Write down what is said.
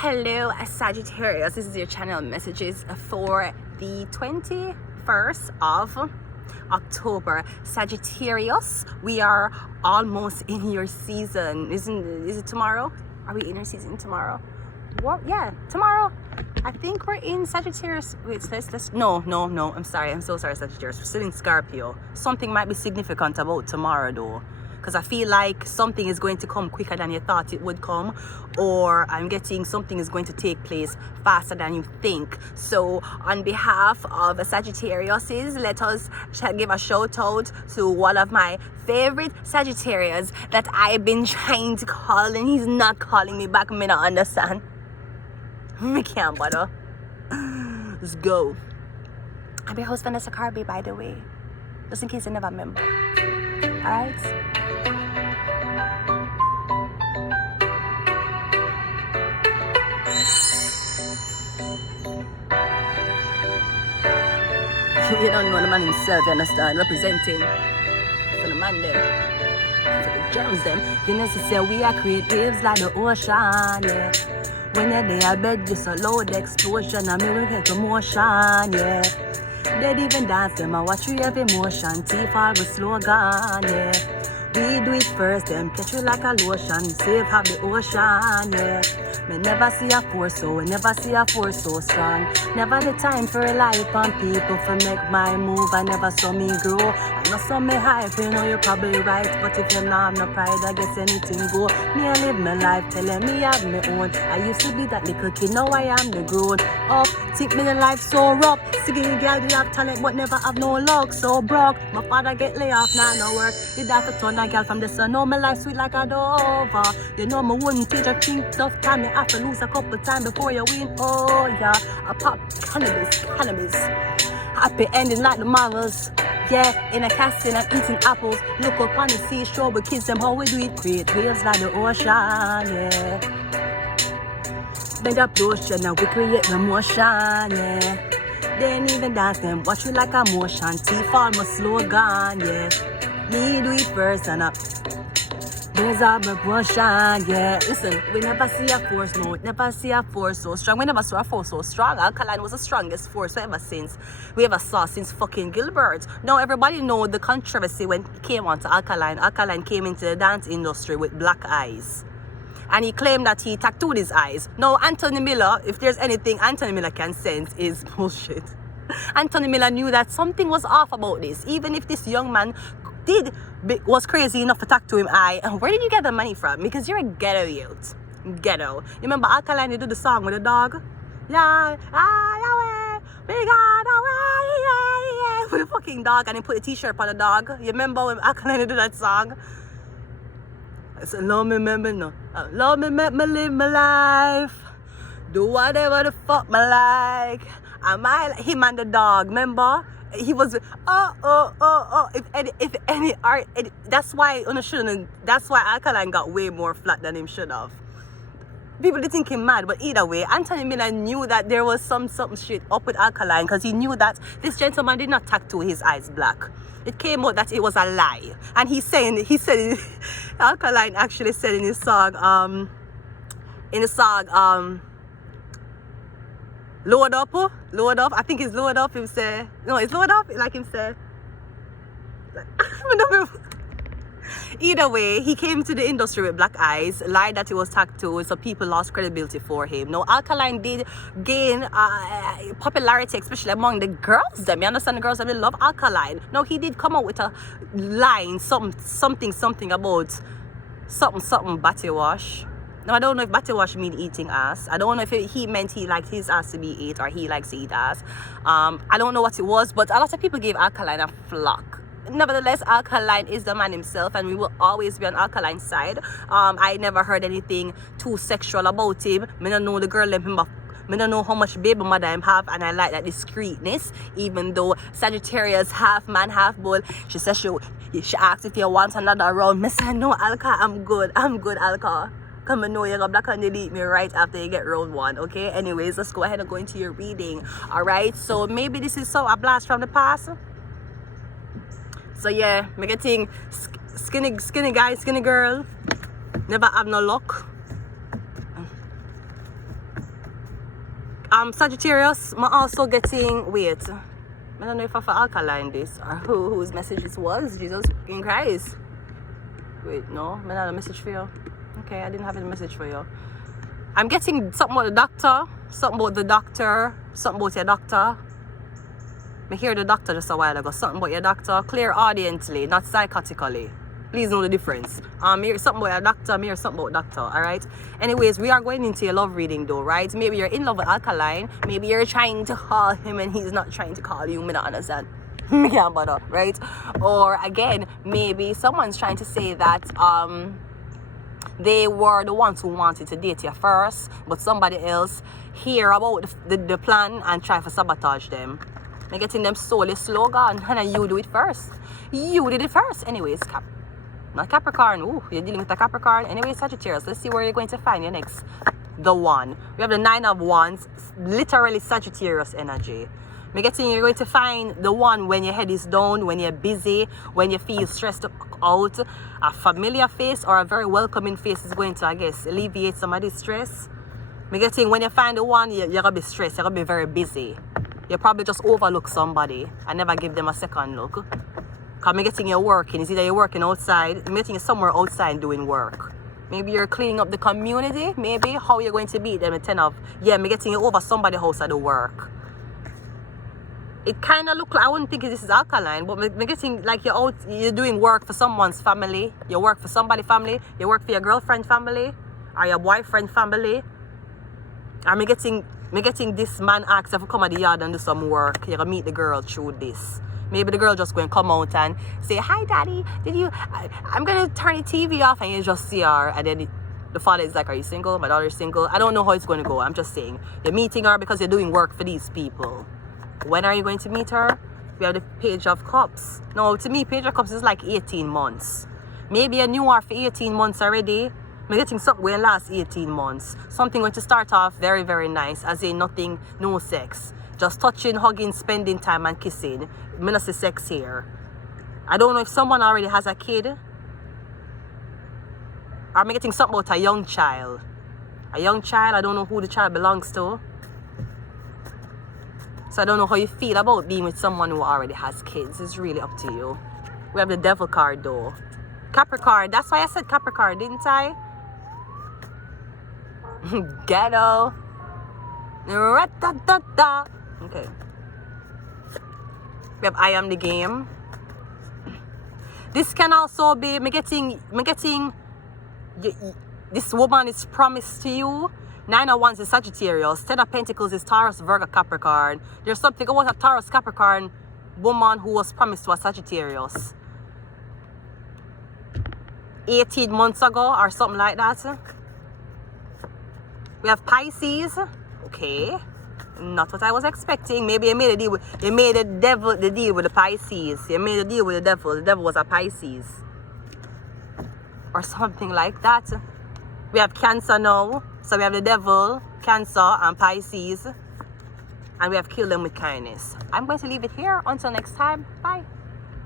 Hello Sagittarius, this is your channel messages for the 21st of October. Sagittarius, we are almost in your season. Is it tomorrow? Are we in your season tomorrow? What? Yeah, tomorrow. I think we're in Sagittarius. Wait, let's no, I'm sorry, I'm so sorry, Sagittarius. We're still in Scorpio. Something might be significant about tomorrow though, because I feel like something is going to come quicker than you thought it would come, or I'm getting something is going to take place faster than you think. So on behalf of Sagittariuses, let us give a shout out to one of my favorite Sagittarius that I've been trying to call and he's not calling me back. Me not understand. Me can't bother. Let's go. I'm your host Vanessa Carby, by the way, just in case you never remember. Alright. You don't know the man himself, you understand? Representing for the man them, for the germs them. You know, say we are create waves like the ocean, yeah. When you're there, I bet just a loud explosion and me will get emotion, yeah. They'd even dance them, I watch you have emotion. T-fall with slogan, yeah. We do it first, them catch you like a lotion. Save have the ocean, yeah. Me never see a force so, never see a force so strong. Never the time for rely upon people for make my move. I never saw me grow. I know some me hype, you know you're probably right. But if you not have no pride, I guess anything go. Me I live my life, telling me have my own. I used to be that little kid, now I am the grown up. Think me the life so rough. Singing girl, you have talent but never have no luck. So broke, my father get lay off, now no work. Did have to turn a girl from the sun. Know my life sweet like a dover. You know me wouldn't teach a think tough time. You have to lose a couple times before you win. Oh yeah, I pop cannabis. Happy ending like the Marvels. Yeah, in a castle and eating apples. Look up on the seashore with kids them how we do it. Create waves like the ocean, yeah. Bend up the ocean and we create the motion, yeah. They ain't even dance them, watch you like a motion. T-fall my slogan, yeah. Me do it first and up. There's a proportion, yeah. Listen, we never see a force, no, never see a force so strong. We never saw a force so strong. Alkaline was the strongest force we ever saw since fucking Gilbert. Now everybody know the controversy when it came on to Alkaline. Alkaline came into the dance industry with black eyes. And he claimed that he tattooed his eyes. Now Anthony Miller, if there's anything Anthony Miller can sense, is bullshit. Anthony Miller knew that something was off about this. Even if this young man was crazy enough to tattoo him eye. Where did you get the money from? Because you're a ghetto youth. Ghetto. You remember Alkaline, they do the song with the dog? Yeah, away, we got away, yeah. With the fucking dog, and he put a t-shirt on the dog. You remember when Alkaline did that song? I said, love me, remember, no. Love me, make me live my life. Do whatever the fuck me like. Him and the dog, remember? He was if any art, that's why Alkaline got way more flat than him should have. People did think him mad, but either way, Anthony Miller knew that there was something shit up with Alkaline, because he knew that this gentleman did not tattoo his eyes black. It came out that it was a lie, and he said Alkaline actually said in his song Load up, I think it's load up, him say. No, it's load up, like him say. Either way, he came to the industry with black eyes, lied that he was tattooed, so people lost credibility for him. Now, Alkaline did gain popularity, especially among the girls. Them, you understand, the girls that really love Alkaline. Now, he did come out with a line, something about something body wash. Now, I don't know if body wash mean eating ass. I don't know if he meant he liked his ass to be eat or he likes to eat ass. I don't know what it was, but a lot of people gave Alkaline a flock. Nevertheless, Alkaline is the man himself, and we will always be on Alkaline's side. I never heard anything too sexual about him. I don't know the girl him. I don't know how much baby mother him have, and I like that discreetness. Even though Sagittarius half man, half bull, she said she asked if you want another round. I said no, Alka, I'm good, Alka. Come and know you're gonna block and delete me right after you get round one, okay? Anyways, let's go ahead and go into your reading. All right, so maybe this is a blast from the past. So yeah, me getting skinny guy, skinny girl, never have no luck. Sagittarius, I'm also getting, wait, I don't know if I for alkaline this or whose message this was. Jesus in Christ. Wait, no, I not a message for you. Okay, I didn't have a message for you. I'm getting something about the doctor, something about the doctor, something about your doctor. I hear the doctor just a while ago, something about your doctor, clear audiently, not psychotically. Please know the difference. Hear something about your doctor, hear something about doctor, alright? Anyways, we are going into your love reading though, right? Maybe you're in love with alkaline, maybe you're trying to call him and he's not trying to call you, me not understand. Me can't bother, right? Or again, maybe someone's trying to say that they were the ones who wanted to date you first, but somebody else hear about the plan and try to sabotage them. They're getting them solely slogan, and then you do it first. You did it first. Anyways, not Capricorn. Ooh, you're dealing with a Capricorn. Anyways, Sagittarius, let's see where you're going to find your next. The one. We have the 9 of Wands, literally Sagittarius energy. I'm getting you're going to find the one when your head is down, when you're busy, when you feel stressed out. A familiar face or a very welcoming face is going to, I guess, alleviate some of this stress. I'm getting when you find the one, you're going to be stressed, you're going to be very busy. You probably just overlook somebody and never give them a second look. Because I'm getting you're working. It's either you're working outside, I'm getting you somewhere outside doing work. Maybe you're cleaning up the community. Maybe how you're going to beat them at 10 of, yeah, I'm getting you over somebody's house at the work. It kind of look like, I wouldn't think this is alkaline, but I'm getting like you're out, you're doing work for someone's family. You work for somebody's family. You work for your girlfriend family or your boyfriend family. I'm getting this man asks if you come at the yard and do some work. You're going to meet the girl through this. Maybe the girl just going to come out and say, hi, daddy, I'm going to turn the TV off, and you just see her. And then the father is like, are you single? My daughter's single. I don't know how it's going to go. I'm just saying. You're meeting her because you're doing work for these people. When are you going to meet her? We have the Page of Cups. No, to me, Page of Cups is like 18 months. Maybe you knew her for 18 months already. I'm getting something will last 18 months. Something going to start off very, very nice. As in nothing, no sex. Just touching, hugging, spending time and kissing. I'm not say sex here. I don't know if someone already has a kid. Or I'm getting something about a young child. A young child, I don't know who the child belongs to. So I don't know how you feel about being with someone who already has kids. It's really up to you. We have the Devil card though. Capricorn, that's why I said Capricorn, didn't I? Ghetto. Okay. We have I Am the Game. This can also be me getting this woman is promised to you. 9 of Wands is Sagittarius. 10 of Pentacles is Taurus, Virgo, Capricorn. There's something about a Taurus, Capricorn woman who was promised to a Sagittarius 18 months ago or something like that. We have Pisces. Okay. Not what I was expecting. Maybe you made a deal with, you made the deal with the Pisces. You made a deal with the devil. The devil was a Pisces. Or something like that. We have Cancer now. So we have the devil, Cancer, and Pisces. And we have Kill Them with Kindness. I'm going to leave it here. Until next time. Bye.